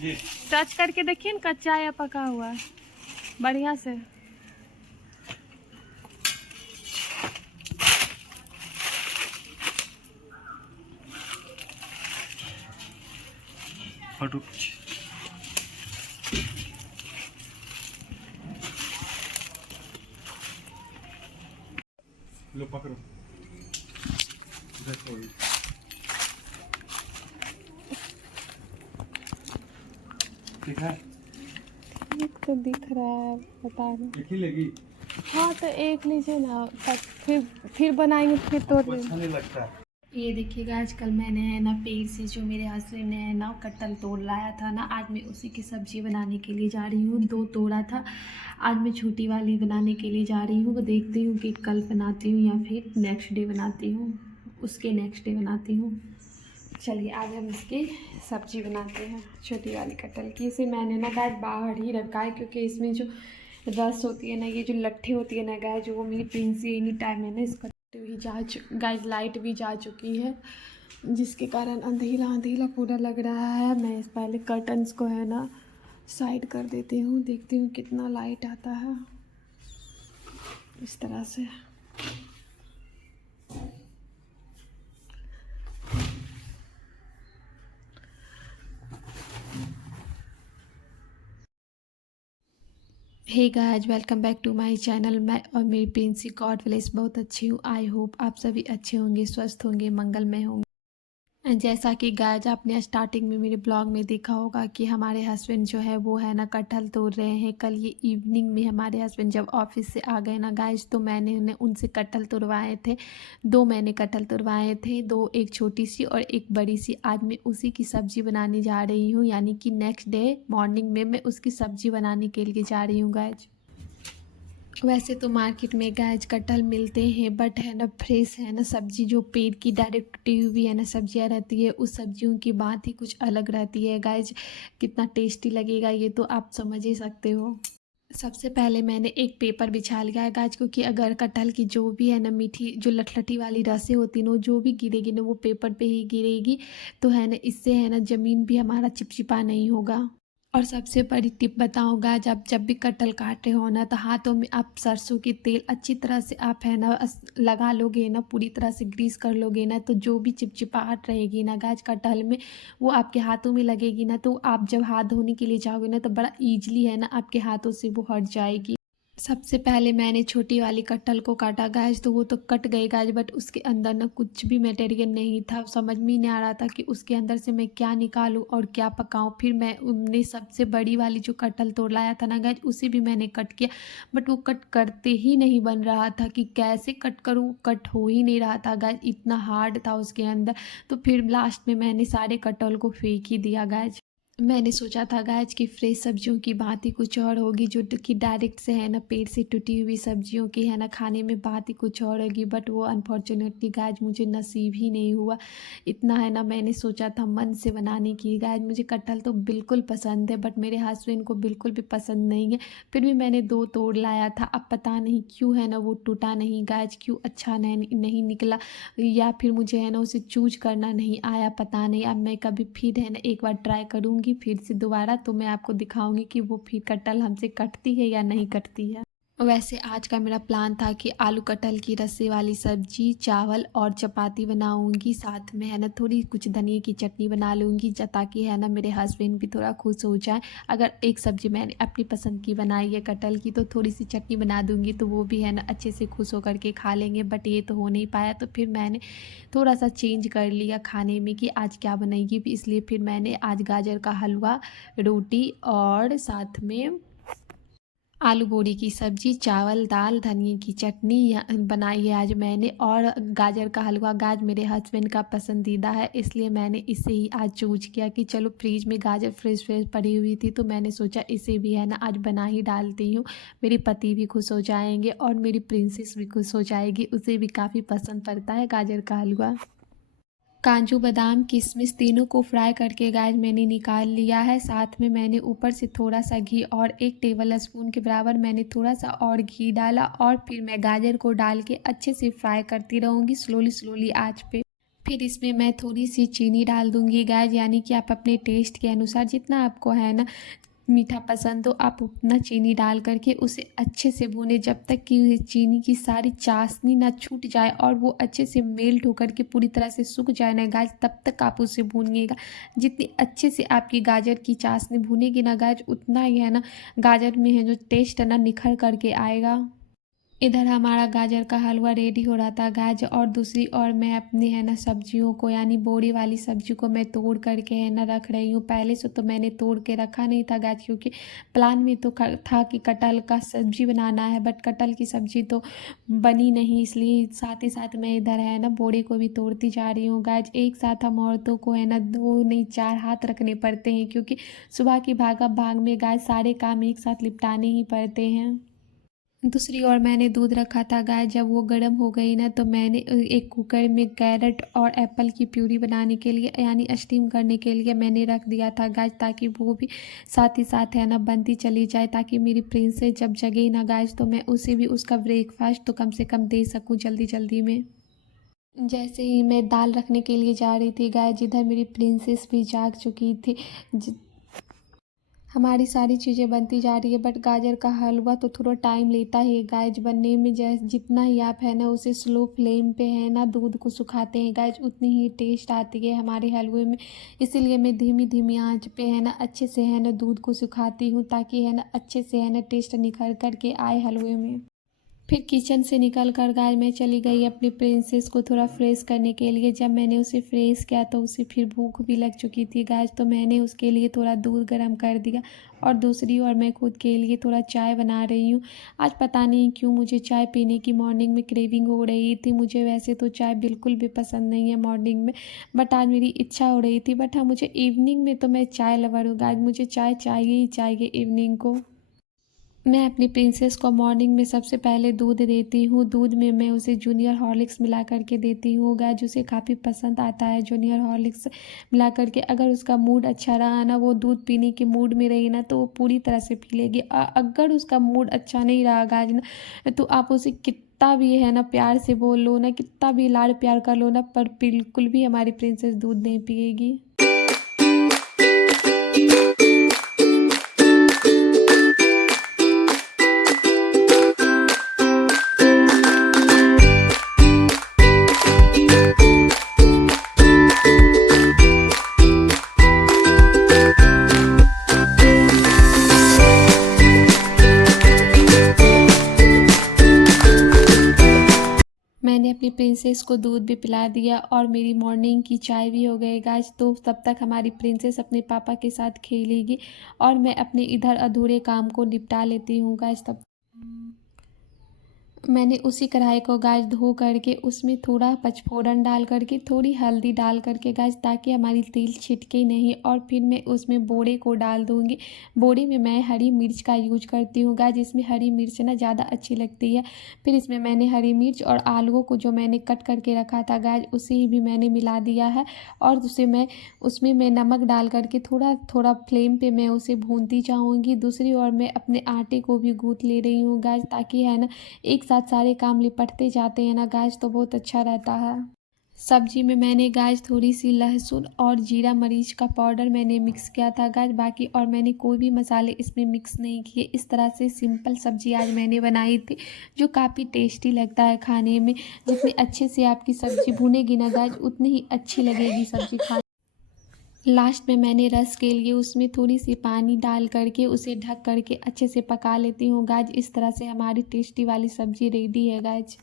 Touch करके देखिए ना कच्चा या पका हुआ बढ़िया से। लो पकड़ो। ठीक है, एक तो दिख रहा है, पता नहीं। एक ही लेगी। हाँ तो एक लीजिए ना, फिर बनाएंगे, फिर तोड़ अच्छा लेंगे। नहीं लगता। ये देखिएगा, आजकल मैंने है ना पेड़ से जो मेरे हस्बैंड ने है ना कटहल तोड़ लाया था ना, आज मैं उसी की सब्ज़ी बनाने के लिए जा रही हूँ। 2 तोड़ा था, आज मैं छोटी वाली बनाने के लिए जा रही हूँ। वो देखती हूँ कि कल बनाती हूँ या फिर नेक्स्ट डे बनाती हूँ, उसके नेक्स्ट डे बनाती हूँ। चलिए आज हम इसकी सब्ज़ी बनाते हैं, छोटी वाली कटहल की। इसे मैंने ना गाय बाहर ही रखा है, क्योंकि इसमें जो रस होती है ना, ये जो लट्ठी होती है ना गाय, जो वो मेरी प्रिंसी एनी टाइम है ना इसका भी गाइस लाइट भी जा चुकी है, जिसके कारण अंधेरा अंधेरा पूरा लग रहा है। मैं इस पहले कर्टन्स को है ना साइड कर देती हूँ, देखती हूँ कितना लाइट आता है इस तरह से। Hey guys, welcome back to my channel. मैं और मेरी प्रिंसी गॉड ब्लेस बहुत अच्छी हूँ। आई होप आप सभी अच्छे होंगे, स्वस्थ होंगे, मंगलमय होंगे। जैसा कि गाइस आपने स्टार्टिंग में मेरे ब्लॉग में देखा होगा कि हमारे हस्बैंड जो है वो है ना कटहल तोड़ रहे हैं। कल ये इवनिंग में हमारे हस्बैंड जब ऑफिस से आ गए ना गाइस, तो मैंने उन्हें उनसे कटहल तुड़वाए थे। 2 मैंने कटहल तुड़वाए थे, 2, एक छोटी सी और एक बड़ी सी। आज मैं उसी की सब्ज़ी बनाने जा रही हूँ, यानी कि नेक्स्ट डे मॉर्निंग में मैं उसकी सब्ज़ी बनाने के लिए जा रही हूँ गाइस। वैसे तो मार्केट में गाइस कटहल मिलते हैं, बट है ना फ्रेश है ना सब्ज़ी, जो पेड़ की डायरेक्ट टूटी हुई है ना सब्जियां रहती है, उस सब्जियों की बात ही कुछ अलग रहती है गाइस। कितना टेस्टी लगेगा ये तो आप समझ ही सकते हो। सबसे पहले मैंने एक पेपर बिछा लिया है गाइस, क्योंकि अगर कटहल की जो भी है ना मीठी जो लटलटी वाली रसें होती हैं ना, वो जो भी गिरेगी ना वो पेपर पे ही गिरेगी, तो है ना इससे है ना ज़मीन भी हमारा चिपचिपा नहीं होगा। और सबसे बड़ी टिप बताऊँगा, जब भी कटहल काट रहे हो ना, तो हाथों में आप सरसों के तेल अच्छी तरह से आप है ना लगा लोगे ना, पूरी तरह से ग्रीस कर लोगे ना, तो जो भी चिपचिपाहट रहेगी ना गाज कटहल में, वो आपके हाथों में लगेगी ना, तो आप जब हाथ धोने के लिए जाओगे ना, तो बड़ा ईजिली है ना आपके हाथों से वो हट जाएगी। सबसे पहले मैंने छोटी वाली कटहल को काटा गाइस, तो वो तो कट गई गाइस, बट उसके अंदर ना कुछ भी मटेरियल नहीं था। समझ में ही नहीं आ रहा था कि उसके अंदर से मैं क्या निकालूं और क्या पकाऊं। फिर मैं उनने सबसे बड़ी वाली जो कटहल तोड़ लाया था ना गाइस, उसे भी मैंने कट किया, बट वो कट करते ही नहीं बन रहा था कि कैसे कट करूँ, कट हो ही नहीं रहा था गाइस, इतना हार्ड था उसके अंदर। तो फिर लास्ट में मैंने सारे कटहल को फेंक ही दिया गाइस। मैंने सोचा था गाइस कि फ्रेश सब्जियों की बात ही कुछ और होगी, जो कि डायरेक्ट से है ना पेड़ से टूटी हुई सब्जियों की है ना खाने में बात ही कुछ और होगी, बट वो अनफॉर्चुनेटली गाइस मुझे नसीब ही नहीं हुआ। इतना है ना मैंने सोचा था मन से बनाने की गाइस। मुझे कटहल तो बिल्कुल पसंद है, बट मेरे हस्बैंड को बिल्कुल भी पसंद नहीं है। फिर भी मैंने 2 तोड़ लाया था, अब पता नहीं क्यों है ना वो टूटा नहीं गाइस, क्यों अच्छा नहीं निकला, या फिर मुझे है ना उसे चूज करना नहीं आया, पता नहीं। अब मैं कभी फिर है ना एक बार ट्राई करूँगी फिर से दोबारा, तो मैं आपको दिखाऊंगी कि वो फिर कटहल हमसे कटती है या नहीं कटती है। वैसे आज का मेरा प्लान था कि आलू कटहल की रस्से वाली सब्जी, चावल और चपाती बनाऊंगी, साथ में है ना थोड़ी कुछ धनिया की चटनी बना लूँगी, ताकि है ना मेरे हस्बैंड भी थोड़ा खुश हो जाए। अगर एक सब्जी मैंने अपनी पसंद की बनाई है कटहल की, तो थोड़ी सी चटनी बना दूंगी, तो वो भी है ना अच्छे से खुश होकर के खा लेंगे, बट ये तो हो नहीं पाया। तो फिर मैंने थोड़ा सा चेंज कर लिया खाने में कि आज क्या बनाएगी, इसलिए फिर मैंने आज गाजर का हलवा, रोटी और साथ में आलू बोरी की सब्जी, चावल, दाल, धनिया की चटनी बनाई है आज मैंने। और गाजर का हलवा गाज मेरे हस्बैंड का पसंदीदा है, इसलिए मैंने इसे ही आज चूज किया कि चलो फ्रिज में गाजर फ्रेश फ्रेश पड़ी हुई थी, तो मैंने सोचा इसे भी है ना आज बना ही डालती हूँ। मेरे पति भी खुश हो जाएंगे और मेरी प्रिंसेस भी खुश हो जाएगी, उसे भी काफ़ी पसंद पड़ता है गाजर का हलवा। काजू बादाम किशमिश तीनों को फ्राई करके गाइस मैंने निकाल लिया है। साथ में मैंने ऊपर से थोड़ा सा घी और 1 टेबल स्पून के बराबर मैंने थोड़ा सा और घी डाला, और फिर मैं गाजर को डाल के अच्छे से फ्राई करती रहूँगी स्लोली स्लोली आंच पे। फिर इसमें मैं थोड़ी सी चीनी डाल दूँगी गाइस, यानी कि आप अपने टेस्ट के अनुसार जितना आपको है ना मीठा पसंद हो आप उतना चीनी डाल करके उसे अच्छे से भूनें जब तक कि चीनी की सारी चाशनी ना छूट जाए और वो अच्छे से मेल्ट होकर के पूरी तरह से सूख जाए ना गाइस, तब तक आप उसे भूनिएगा। जितनी अच्छे से आपकी गाजर की चाशनी भुनेगी ना गाइस, उतना ही है ना गाजर में है जो टेस्ट है ना निखर करके आएगा। इधर हमारा गाजर का हलवा रेडी हो रहा था गाइस, और दूसरी ओर मैं अपनी है ना सब्जियों को यानी बोरी वाली सब्जी को मैं तोड़ करके है ना रख रही हूँ। पहले से तो मैंने तोड़ के रखा नहीं था गाइस, क्योंकि प्लान में तो था कि कटहल का सब्जी बनाना है, बट कटहल की सब्जी तो बनी नहीं, इसलिए साथ ही साथ मैं इधर है ना बोरे को भी तोड़ती जा रही हूँ गाइस। एक साथ हम औरतों को है ना 2 नहीं 4 हाथ रखने पड़ते हैं, क्योंकि सुबह की भागा भाग में गाइस सारे काम एक साथ निपटाने ही पड़ते हैं। दूसरी ओर मैंने दूध रखा था गाय, जब वो गर्म हो गई ना तो मैंने एक कुकर में कैरेट और एप्पल की प्यूरी बनाने के लिए यानी स्टीम करने के लिए मैंने रख दिया था गाय, ताकि वो भी साथ ही साथ है ना बनती चली जाए, ताकि मेरी प्रिंसेस जब जगे ना गाय तो मैं उसे भी उसका ब्रेकफास्ट तो कम से कम दे सकूं जल्दी जल्दी में। जैसे ही मैं दाल रखने के लिए जा रही थी गाय, जिधर मेरी प्रिंसेस भी जाग चुकी थी। हमारी सारी चीज़ें बनती जा रही है, बट गाजर का हलवा तो थोड़ा टाइम लेता है गाइज बनने में। जैसे जितना ही आप है ना उसे स्लो फ्लेम पे है ना दूध को सुखाते हैं गाइज, उतनी ही टेस्ट आती है हमारे हलवे में। इसीलिए मैं धीमी धीमी आंच पे है ना अच्छे से है ना दूध को सुखाती हूँ, ताकि है ना अच्छे से है ना टेस्ट निखर कर के आए हलवे में। फिर किचन से निकल कर गाय मैं चली गई अपनी प्रिंसेस को थोड़ा फ्रेश करने के लिए। जब मैंने उसे फ्रेश किया तो उसे फिर भूख भी लग चुकी थी गाय, तो मैंने उसके लिए थोड़ा दूध गर्म कर दिया, और दूसरी ओर मैं खुद के लिए थोड़ा चाय बना रही हूँ। आज पता नहीं क्यों मुझे चाय पीने की मॉर्निंग में क्रेविंग हो रही थी। मुझे वैसे तो चाय बिल्कुल भी पसंद नहीं है मॉर्निंग में, बट आज मेरी इच्छा हो रही थी। बट हाँ, मुझे इवनिंग में तो मैं चाय लवर हूँ गाय, मुझे चाय चाहिए ही चाहिए इवनिंग को। मैं अपनी प्रिंसेस को मॉर्निंग में सबसे पहले दूध देती हूँ। दूध में मैं उसे जूनियर हॉर्लिक्स मिला करके देती हूँ गाय, उसे काफ़ी पसंद आता है जूनियर हॉर्लिक्स मिला करके। अगर उसका मूड अच्छा रहा ना, वो दूध पीने के मूड में रही ना, तो वो पूरी तरह से पी लेगी। अगर उसका मूड अच्छा नहीं रहा गाय ना, तो आप उसे कितना भी है ना प्यार से बोल लो ना, कितना भी लाड़ प्यार कर लो ना, पर बिल्कुल भी हमारी प्रिंसेस दूध नहीं पिएगी। मैंने अपनी प्रिंसेस को दूध भी पिला दिया और मेरी मॉर्निंग की चाय भी हो गई गाइस। तो तब तक हमारी प्रिंसेस अपने पापा के साथ खेलेगी और मैं अपने इधर अधूरे काम को निपटा लेती हूँ गाइस। तब मैंने उसी कढ़ाई को गाइस धो करके उसमें थोड़ा पचफोरन डाल करके थोड़ी हल्दी डाल करके गाइस, ताकि हमारी तेल छिटके नहीं, और फिर मैं उसमें बोड़े को डाल दूँगी। बोड़े में मैं हरी मिर्च का यूज करती हूँ गाइस, इसमें हरी मिर्च ना ज़्यादा अच्छी लगती है। फिर इसमें मैंने हरी मिर्च और आलूओं को जो मैंने कट करके रखा था गाइस, उसे ही भी मैंने मिला दिया है, और उसमें मैं नमक डाल करके थोड़ा थोड़ा फ्लेम पे मैं उसे भूनती जाऊँगी। दूसरी ओर मैं अपने आटे को भी गूँथ ले रही हूँ गाइस, ताकि है ना एक साथ सारे काम निपटते जाते हैं ना गाइस, तो बहुत अच्छा रहता है। सब्जी में मैंने गाइस थोड़ी सी लहसुन और जीरा मरीच का पाउडर मैंने मिक्स किया था गाइस, बाकी और मैंने कोई भी मसाले इसमें मिक्स नहीं किए। इस तरह से सिंपल सब्जी आज मैंने बनाई थी, जो काफ़ी टेस्टी लगता है खाने में। जितनी अच्छे से आपकी सब्जी भुनेगी ना गाइस, उतनी ही अच्छी लगेगी सब्जी खाने। लास्ट में मैंने रस के लिए उसमें थोड़ी सी पानी डाल करके उसे ढक करके अच्छे से पका लेती हूँ गाइस। इस तरह से हमारी टेस्टी वाली सब्जी रेडी है गाइस।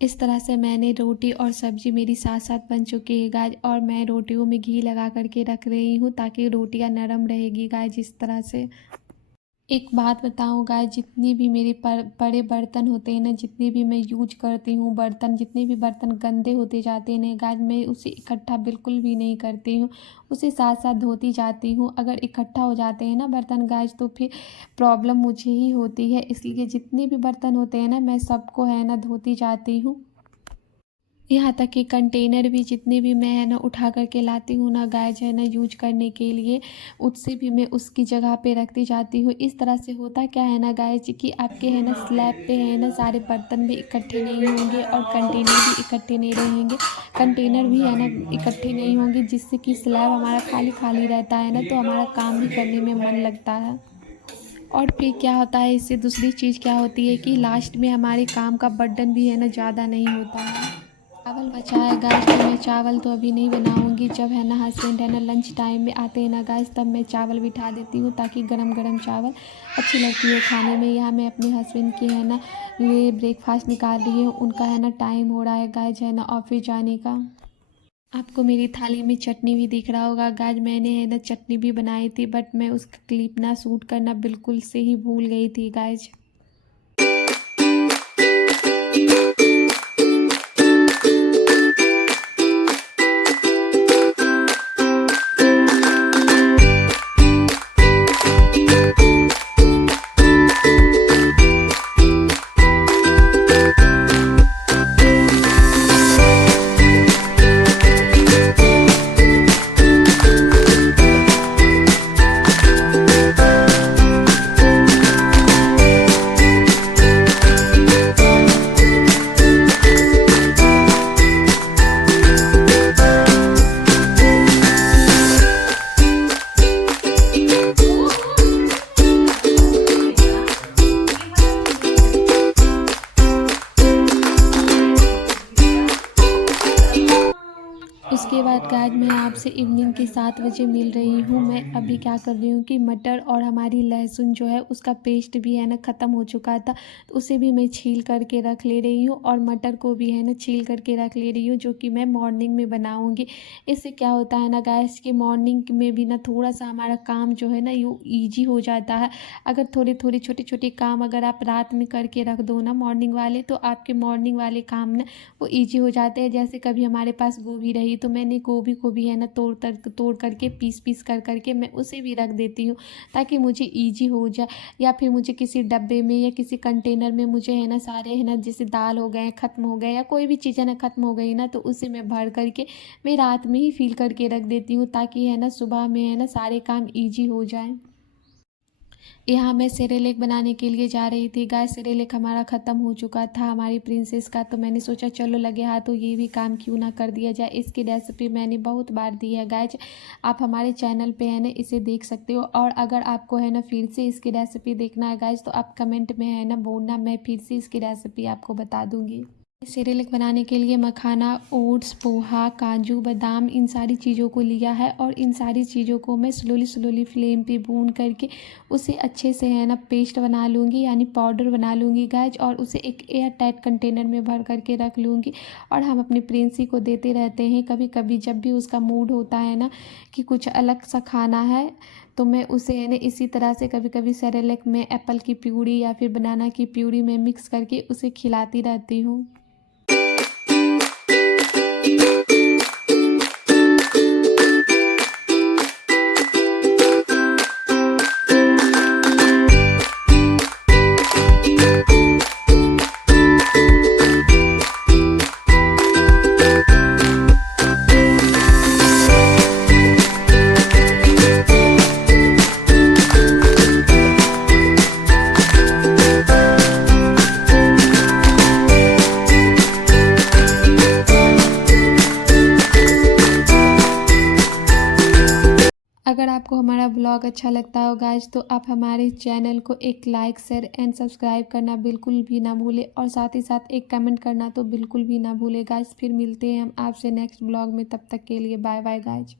इस तरह से मैंने रोटी और सब्जी मेरी साथ साथ बन चुकी है गाइस, और मैं रोटियों में घी लगा करके रख रही हूँ ताकि रोटियाँ नरम रहेगी गाइस। इस तरह से एक बात बताऊँ गाइस, जितने भी मेरे बड़े बर्तन होते हैं ना, जितने भी मैं यूज करती हूँ बर्तन, जितने भी बर्तन गंदे होते जाते हैं ना गाइस, मैं उसे इकट्ठा बिल्कुल भी नहीं करती हूँ, उसे साथ साथ धोती जाती हूँ। अगर इकट्ठा हो जाते हैं ना बर्तन गाइस, तो फिर प्रॉब्लम मुझे ही होती है। इसलिए जितने भी बर्तन होते हैं ना, मैं सबको है ना धोती जाती हूँ। यहाँ तक कि कंटेनर भी जितने भी मैं है ना उठा करके लाती हूँ ना गाइस है ना यूज करने के लिए, उससे भी मैं उसकी जगह पे रखती जाती हूँ। इस तरह से होता क्या है ना गाइस कि आपके है ना स्लैब पे है ना सारे बर्तन भी इकट्ठे नहीं होंगे और कंटेनर भी इकट्ठे नहीं रहेंगे, कंटेनर भी है ना इकट्ठे नहीं होंगे, जिससे कि स्लैब हमारा खाली खाली रहता है ना, तो हमारा काम भी करने में मन लगता है। और फिर क्या होता है, इससे दूसरी चीज़ क्या होती है कि लास्ट में हमारे काम का बर्डन भी है ना ज़्यादा नहीं होता है। चावल बचा है गाइस, तो मैं चावल तो अभी नहीं बनाऊंगी। जब है ना हस्बैंड है ना लंच टाइम में आते हैं ना गाइस, तब मैं चावल बिठा देती हूँ, ताकि गरम गरम चावल अच्छी लगती है खाने में। यहाँ मैं अपने हस्बैंड के है ना लिए ब्रेकफास्ट निकाल रही हूँ, उनका है ना टाइम हो रहा है गाइस है ना ऑफिस जाने का। आपको मेरी थाली में चटनी भी दिख रहा होगा गाइस, मैंने है ना चटनी भी बनाई थी, बट मैं उसका क्लिप ना शूट करना बिल्कुल से ही भूल गई थी गाइस। उसके बाद गाइस मैं आपसे इवनिंग के 7 बजे मिल रही हूँ। मैं अभी क्या कर रही हूँ कि मटर और हमारी लहसुन जो है उसका पेस्ट भी है ना ख़त्म हो चुका था, तो उसे भी मैं छील करके रख ले रही हूँ, और मटर को भी है ना छील करके रख ले रही हूँ, जो कि मैं मॉर्निंग में बनाऊँगी। इससे क्या होता है ना गाइस कि मॉर्निंग में भी ना थोड़ा सा हमारा काम जो है ना यूँ ईजी हो जाता है। अगर थोड़े थोड़े छोटे छोटे काम अगर आप रात में करके रख दो ना मॉर्निंग वाले, तो आपके मॉर्निंग वाले काम ना वो ईजी हो जाते हैं। जैसे कभी हमारे पास गोभी रही, तो मैंने गोभी को भी है ना तोड़ करके पीस पीस कर करके मैं उसे भी रख देती हूँ, ताकि मुझे ईजी हो जाए। या फिर मुझे किसी डब्बे में या किसी कंटेनर में मुझे है ना सारे है ना, जैसे दाल हो गए ख़त्म हो गए या कोई भी चीज़ है ना ख़त्म हो गई ना, तो उसे मैं भर करके मैं रात में ही फिल करके रख देती हूँ, ताकि है ना सुबह में है ना सारे काम ईजी हो जाए। यहाँ मैं सेरेलेक बनाने के लिए जा रही थी गाइस, सेरेलेक हमारा ख़त्म हो चुका था हमारी प्रिंसेस का, तो मैंने सोचा चलो लगे हाथों ये भी काम क्यों ना कर दिया जाए। इसकी रेसिपी मैंने बहुत बार दी है गाइस, आप हमारे चैनल पे है ना इसे देख सकते हो। और अगर आपको है ना फिर से इसकी रेसिपी देखना है गाइस, तो आप कमेंट में है ना बोलना, मैं फिर से इसकी रेसिपी आपको बता दूँगी। सेरेलेक बनाने के लिए मखाना, ओट्स, पोहा, काजू, बादाम, इन सारी चीज़ों को लिया है, और इन सारी चीज़ों को मैं स्लोली स्लोली फ्लेम पे भून करके उसे अच्छे से है ना पेस्ट बना लूँगी, यानी पाउडर बना लूँगी गाइस, और उसे एक एयर टाइट कंटेनर में भर करके रख लूँगी। और हम अपनी प्रिंसी को देते रहते हैं कभी कभी, जब भी उसका मूड होता है ना कि कुछ अलग सा खाना है, तो मैं उसे है ना इसी तरह से कभी कभी सेरेलेक में एप्पल की प्यूरी या फिर बनाना की प्यूरी में मिक्स करके उसे खिलाती रहती हूँ। अगर आपको हमारा ब्लॉग अच्छा लगता हो गाइस, तो आप हमारे चैनल को एक लाइक, शेयर एंड सब्सक्राइब करना बिल्कुल भी ना भूलें, और साथ ही साथ एक कमेंट करना तो बिल्कुल भी ना भूलें गाइस। फिर मिलते हैं हम आपसे नेक्स्ट ब्लॉग में, तब तक के लिए बाय बाय गाइस।